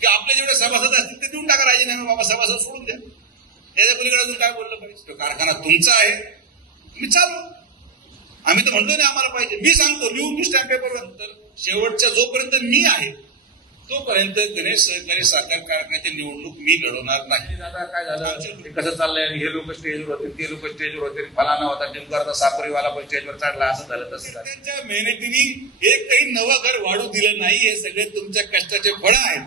की आपले जेवढे सभासद असतील ते देऊन टाका राजीनामे, बाबा सभासद सोडून द्या. त्याच्या पलीकडे अजून काय बोललं पाहिजे? तो कारखाना तुमचा आहे, तुम्ही चालू. आम्ही तर म्हणतो ना आम्हाला पाहिजे. मी सांगतो लिहून स्टॅम्प पेपरवर, तर शेवटच्या जोपर्यंत मी आहे तोपर्यंत गणेश सहकारी साखर कारखान्याची निवडणूक मी लढवणार नाही. दादा काय झालं, कसं चाललंय, हे लोक स्टेजवर होते, ते लोक स्टेजवर होते, फलाना होता नेमका साखरीवाला पण स्टेजवर चढला, असं झालं तसं झालं. त्यांच्या मेहनतीने एकही नवं घर वाढू दिलं नाही. हे सगळे तुमच्या कष्टाचे फळ आहेत.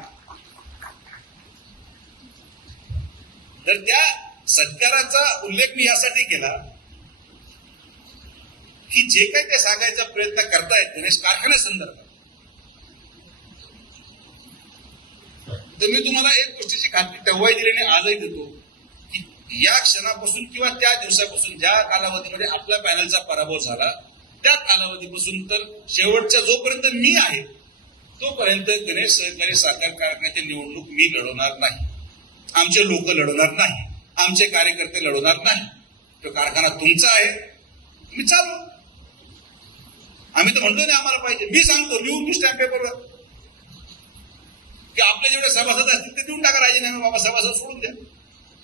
तर त्या सत्काराचा उल्लेख मी यासाठी केला की जे काही ते सांगायचा प्रयत्न करतायत गणेश कारखान्यासंदर्भात, तर मी तुम्हाला एक गोष्टीची खात्री तेव्हाही दिली आणि आजही देतो की या क्षणापासून किंवा त्या दिवसापासून ज्या कालावधीमध्ये आपल्या पॅनलचा पराभव झाला त्या कालावधीपासून तर शेवटच्या जोपर्यंत मी आहे तोपर्यंत गणेश सहकारी साखर कारखान्याची निवडणूक मी लढवणार नाही. आमचे लोक लढवणार नाही, आमचे कार्यकर्ते लढवणार नाही. तो कारखाना तुमचा आहे, तुम्ही चालू. आम्ही तर म्हणतो ना आम्हाला पाहिजे. मी सांगतो लिहून स्टॅम्प पेपरवर की आपले जेवढे सभासद असतील ते देऊन टाका राजीनामे, बाबा सभासद सोडून द्या.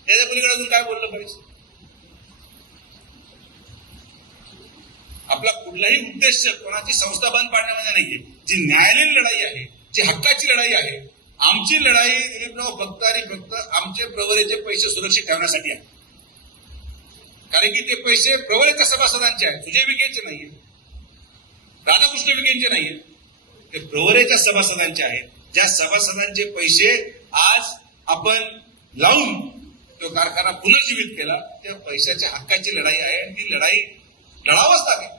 त्याच्या पलीकडे अजून काय बोललं पाहिजे? आपला कुठलाही उद्देश कोणाची संस्था बंद पाडण्यामध्ये नाहीये. जी न्यायालयीन लढाई आहे, जी हक्काची लढाई आहे, आमची लढाई दिलीपराव फक्त आणि फक्त आमचे प्रवरेचे पैसे सुरक्षित ठेवण्यासाठी आहे. कारण की ते पैसे प्रवरेच्या सभासदांचे आहेत, सुजय विखेंचे नाहीये, राधाकृष्ण विखेंचे नाहीये, ते प्रवरेच्या सभासदांचे आहेत. ज्या सभासदांचे पैसे आज आपण लावून तो कारखाना पुनर्जीवित केला, त्या पैशाच्या हक्काची लढाई आहे आणि ती लढाई लढावंच लागेल.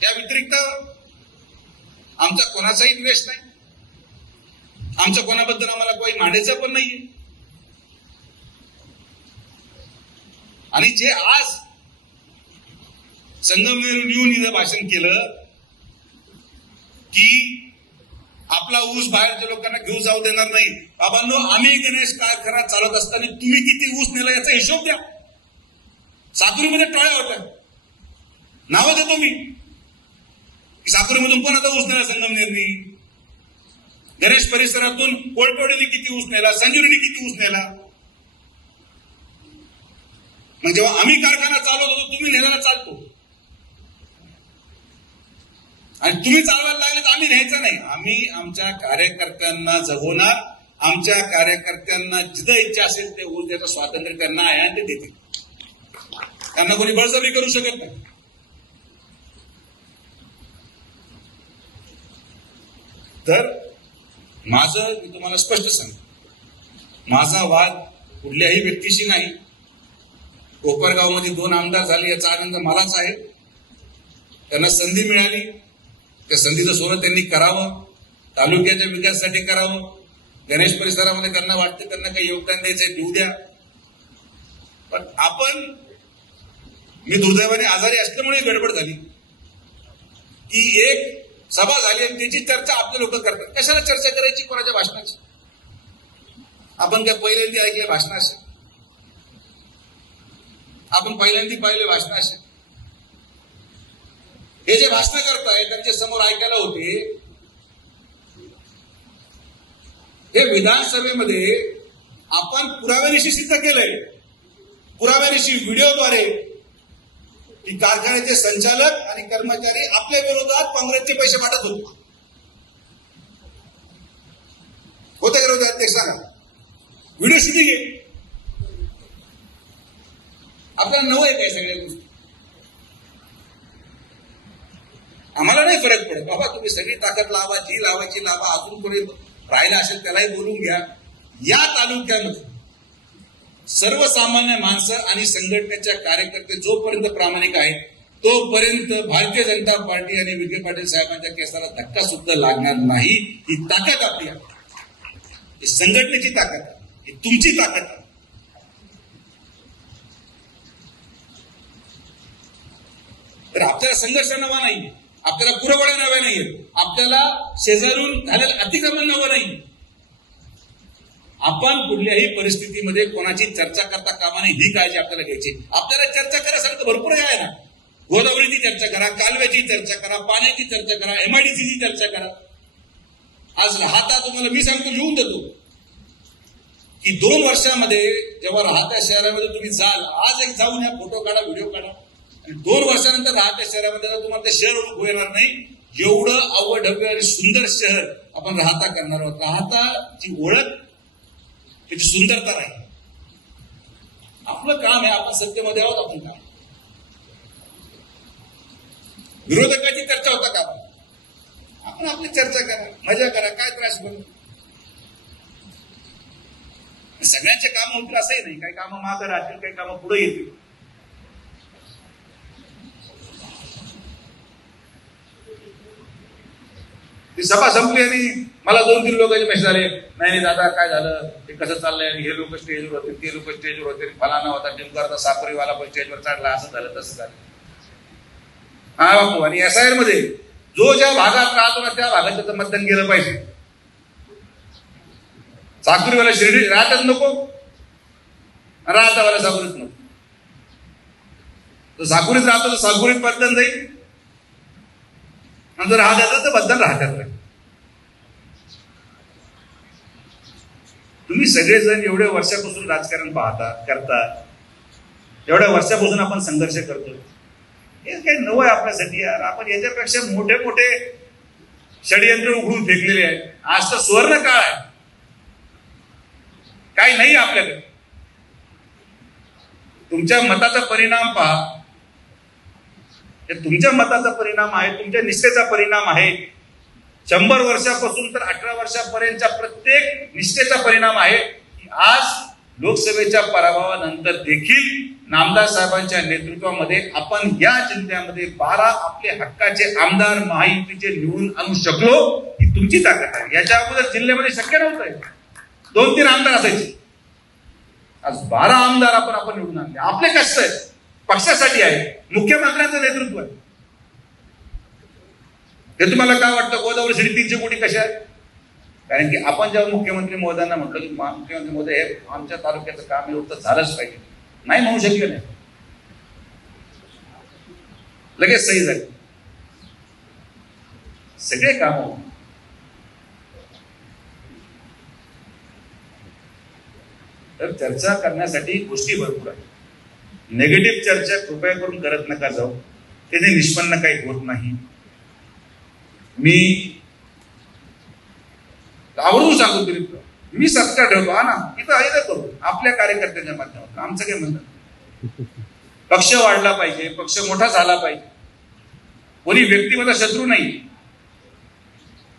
त्या व्यतिरिक्त आमचा कोणाचाही द्वेष नाही, आमच्या कोणाबद्दल आम्हाला काही मांडायचं पण नाहीये. आणि जे आज संगमनेरहून येऊन इथं भाषण केलं की आपला ऊस बाहेरच्या लोकांना घेऊन जाऊ देणार नाही. बाबांनो, आम्ही गणेश कारखाना चालवत असताना तुम्ही किती ऊस नेला याचा हिशोब द्या. साकुरीमध्ये टोळ्या होत्या, नावं देतो मी. साकुरीमधून पण आता ऊस नेला संगमनेरनी, गणेश परिसरातून कोळपवडीने किती ऊस नेला, संजुरीने किती ऊस नेला. मग जेव्हा आम्ही कारखाना चालवत होतो तुम्ही नेल्याला चालतो आणि तुम्ही चालवायला लागले तर आम्ही न्यायचं नाही. आम्ही आमच्या कार्यकर्त्यांना जगवणार, आमच्या कार्यकर्त्यांना जिथं इच्छा असेल ते ऊस द्यायचं स्वातंत्र्य त्यांना आहे आणि ते देतील. त्यांना कोणी बळजबरी करू शकत नाही. तर माझं मी तुम्हाला स्पष्ट सांगतो, माझा वाद कुठल्याही व्यक्तीशी नाही. कोपरगावमध्ये 2 आमदार झाले याचा आनंद मलाच आहे. त्यांना संधी मिळाली, त्या संधीचं सोनं त्यांनी करावं, तालुक्याच्या विकासासाठी करावं. गणेश परिसरामध्ये त्यांना वाटतं त्यांना काही योगदान द्यायचंय, देऊ द्या. पण मी दुर्दैवाने आजारी असल्यामुळे गडबड झाली की एक सभा झाली आणि त्याची चर्चा आपले लोक करतात. कशाला चर्चा करायची कोणाच्या भाषणाची? आपण काय पहिल्यांदा ऐकले भाषण असेल? आपण पहिल्यांदा पाहिले भाषण असेल? हे जे भाषण करताय त्यांच्या समोर ऐकायला होते, हे विधानसभेमध्ये आपण पुराव्यानिशी सिद्ध केलंय. पुराव्यानिशी व्हिडिओद्वारे की कारखान्याचे संचालक आणि कर्मचारी आपल्या विरोधात काँग्रेसचे पैसे वाटत होते. होते का विरोधात ते सांगा? व्हिडिओ शूटिंग आहे. आपल्याला नवं आहे काय सगळ्या गोष्टी? आम्हाला नाही फरक पडत. बाबा तुम्ही सगळी ताकद लावा, जी लावायची लावा. अजून कोणी राहिला असेल त्यालाही बोलून घ्या. या तालुक्यामध्ये सर्वसामान्य माणसं आणि संघटनेच्या कार्यकर्ते जोपर्यंत प्रामाणिक आहेत तोपर्यंत भारतीय जनता पार्टी आणि विखे पाटील साहेबांच्या केसाला धक्का सुद्धा लागणार नाही. ही ताकद आपली आहे, ही संघटनेची ताकद आहे, ही तुमची ताकद आहे. तर आपल्याला संघर्ष नवा नाही, आपल्याला पुरवड्या नव्या नाहीये, आपल्याला शेजारून झालेलं अतिक्रमण नवं नाही. आपण कुठल्याही परिस्थितीमध्ये कोणाची चर्चा करता कामा नये, ही काळजी आपल्याला घ्यायची. आपल्याला चर्चा करायसारखं भरपूर आहे ना. गोदावरीची चर्चा करा, कालव्याची चर्चा करा, पाण्याची चर्चा करा, MIDCची चर्चा करा. आज राहता तुम्हाला मी सांगतो, लिहून देतो की 2 वर्षामध्ये जेव्हा राहत्या शहरामध्ये तुम्ही जाल, आज एक जाऊन या, फोटो काढा, व्हिडिओ काढा, आणि 2 वर्षानंतर राहत्या शहरामध्ये तुम्हाला ते शहर ओळखू येणार नाही, एवढं अवढव्य आणि सुंदर शहर आपण राहता करणार आहोत. राहताची ओळख, त्याची सुंदरता राहील. आपलं काम आहे, आपण सत्तेमध्ये आहोत, आपण काम. विरोधकाची चर्चा होता का? आपण आपली चर्चा करा, मजा करा, काय त्रास करू. सगळ्यांचे काम होतील असंही नाही, काही कामं मागं राहतील, काही कामं पुढे येतील. ती सभा संपली आणि मला 2-3 लोकांचे मेसेज आले, नाही दादा काय झालं, ते कसं चाललंय, आणि हे लोक स्टेजवर होते, ते लोक स्टेजवर होते, फलाना होता नेमका सापरीवाला पण स्टेजवर चढला, असं झालं तसं झालं. हा बापू, आणि SIR मध्ये जो ज्या भागात राहतो ना त्या भागात त्याचं मतदान गेलं पाहिजे. साकुरीवाला शिर्डी राहतच नको, राहतावाला साकुरीत नको. तो साकुरीत राहतो तर साकुरीत मतदान जाईल, आणि जर राहत्याचं तर मतदान राहत्यात राहील. तुम्ही सगळेजण एवढ्या वर्षापासून राजकारण पाहता करता, एवढ्या वर्षापासून आपण संघर्ष करतो. हे काही नवं आहे आपल्यासाठी यार. आपण याच्यापेक्षा मोठे मोठे षडयंत्र उघडून फेकलेले आहे. आज तर सुवर्ण काळ आहे, काही नाही आपल्याकडे. तुमच्या मताचा परिणाम पहा, हे तुमच्या मताचा परिणाम आहे, तुमच्या निष्ठेचा परिणाम आहे. 100 वर्षापासून तर 18 वर्षापर्यंतच्या प्रत्येक निष्ठेचा परिणाम आहे की आज लोकसभेच्या पराभवानंतर देखील नामदार साहेबांच्या नेतृत्वामध्ये आपण या जिल्ह्यामध्ये 12 आपले हक्काचे आमदार महायुतीचे निवडून आणू शकलो, ही तुमची ताकद आहे. याच्या अगोदर जिल्ह्यामध्ये शक्य नव्हतं. 2-3 आमदार असायचे, आज 12 आमदार आपण निवडून आणले. आपले कष्ट आहे, पक्षासाठी आहे, मुख्यमंत्र्यांचं नेतृत्व आहे. हे तुम्हाला काय वाटतं, गोदावरी सिटी 300 कोटी कशा आहेत? कारण की आपण जेव्हा मुख्यमंत्री महोदयांना म्हटलं की मुख्यमंत्री महोदय हे आमच्या तालुक्याचं काम एवढं तर झालंच पाहिजे, नाही म्हणू शकले नाही, लगेच सही झाली, सगळे काम. तर चर्चा करण्यासाठी गोष्टी भरपूर आहेत. नेगेटिव्ह चर्चा कृपया करून करत नका जाऊ, त्याने निष्पन्न काही होत नाही. मी आवडून सांगतो तरी मी सत्ता ठेवतो, हा ना, इथं करू आपल्या कार्यकर्त्यांच्या माध्यमातून. आमचं काय म्हणतात, पक्ष वाढला पाहिजे, पक्ष मोठा झाला पाहिजे, कोणी व्यक्ती माझा शत्रू नाही.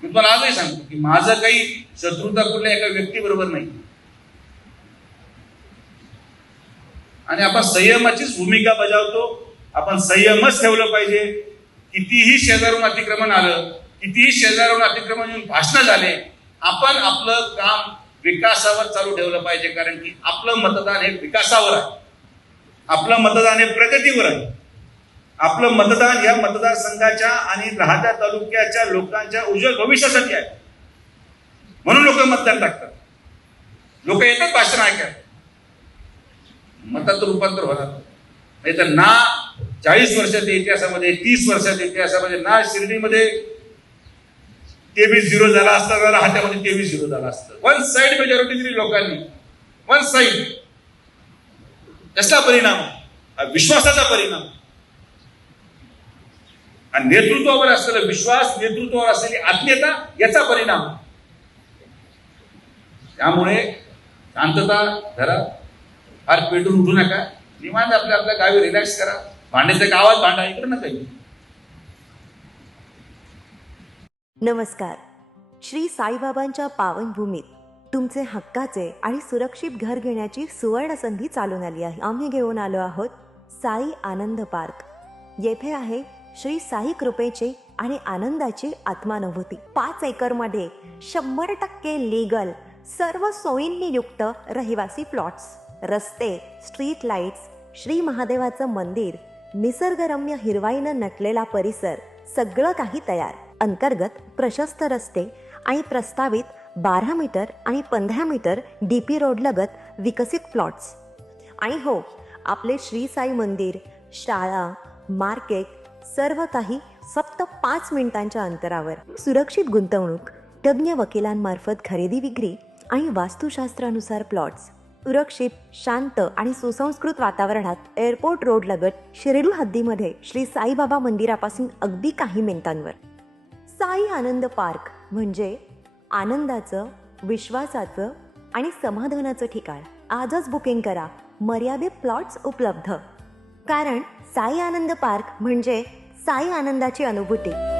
मी तुम्हाला आजही सांगतो की माझं काही शत्रुता कुठल्या एका व्यक्ती बरोबर नाही, आणि आपण संयमाचीच भूमिका बजावतो. आपण संयमच ठेवलं पाहिजे. कितीही शेजारून अतिक्रमण आलं, कितीही शेजारून अतिक्रमण येऊन भाषण झाले, आपण आपलं काम विकासावर चालू ठेवलं पाहिजे. कारण की आपलं मतदान हे विकासावर आहे, आपलं मतदान हे प्रगतीवर आहे, आपलं मतदान या मतदारसंघाच्या आणि राहत्या तालुक्याच्या लोकांच्या उज्ज्वल भविष्यासाठी आहे. म्हणून लोक मतदान टाकतात, लोक येतात भाषण ऐकायला, मतात रूपांतर होणार नाही. तर ना 40 वर्षाच्या इतिहासामध्ये, 30 वर्षाच्या इतिहासामध्ये ना शिर्डीमध्ये 23-0 झाला असता, ना राहत्यामध्ये 23-0 झाला असतं. 1 साइड मेजॉरिटी दिली लोकांनी, 1 साइड. कसला परिणाम? विश्वासाचा परिणाम, आणि नेतृत्वावर असलेला विश्वास, नेतृत्वावर असलेली आत्मीयता, याचा परिणाम. त्यामुळे शांतता धरा, फार पेटून उठू नका, निवांत आपल्या आपल्या गावी रिलॅक्स करा. भांड्याच्या गावात भांडा, इकडे नका. नमस्कार. श्री साईबाबांच्या पावनभूमीत तुमचे हक्काचे आणि सुरक्षित घर घेण्याची सुवर्ण संधी चालून आली आहे. आम्ही घेऊन आलो आहोत साई आनंद पार्क. येथे आहे श्री साई कृपेचे आणि आनंदाची आत्मानुभूती. 5 एकरमध्ये 100% लीगल, सर्व सोयींनी युक्त रहिवासी प्लॉट्स, रस्ते, स्ट्रीट लाईट्स, श्री महादेवाचं मंदिर, निसर्गरम्य हिरवाईनं नटलेला परिसर, सगळं काही तयार. अंतर्गत प्रशस्त रस्ते आणि प्रस्तावित 12 मीटर आणि 15 मीटर DP रोडलगत विकसित प्लॉट्स. आणि हो, आपले श्री साई मंदिर, शाळा, मार्केट, सर्व काही फक्त 5 मिनिटांच्या अंतरावर. सुरक्षित गुंतवणूक, तज्ज्ञ वकिलांमार्फत खरेदी विक्री आणि वास्तुशास्त्रानुसार प्लॉट्स सुरक्षित, शांत आणि सुसंस्कृत वातावरणात एअरपोर्ट रोड लगत शिर्डी हद्दीमध्ये श्री साईबाबा मंदिरापासून अगदी काही मिनिटांवर. साई आनंद पार्क म्हणजे आनंदाचं, विश्वासाचं आणि समाधानाचं ठिकाण. आजच बुकिंग करा. मर्यादित प्लॉट्स उपलब्ध. कारण साई आनंद पार्क म्हणजे साई आनंदाची अनुभूती.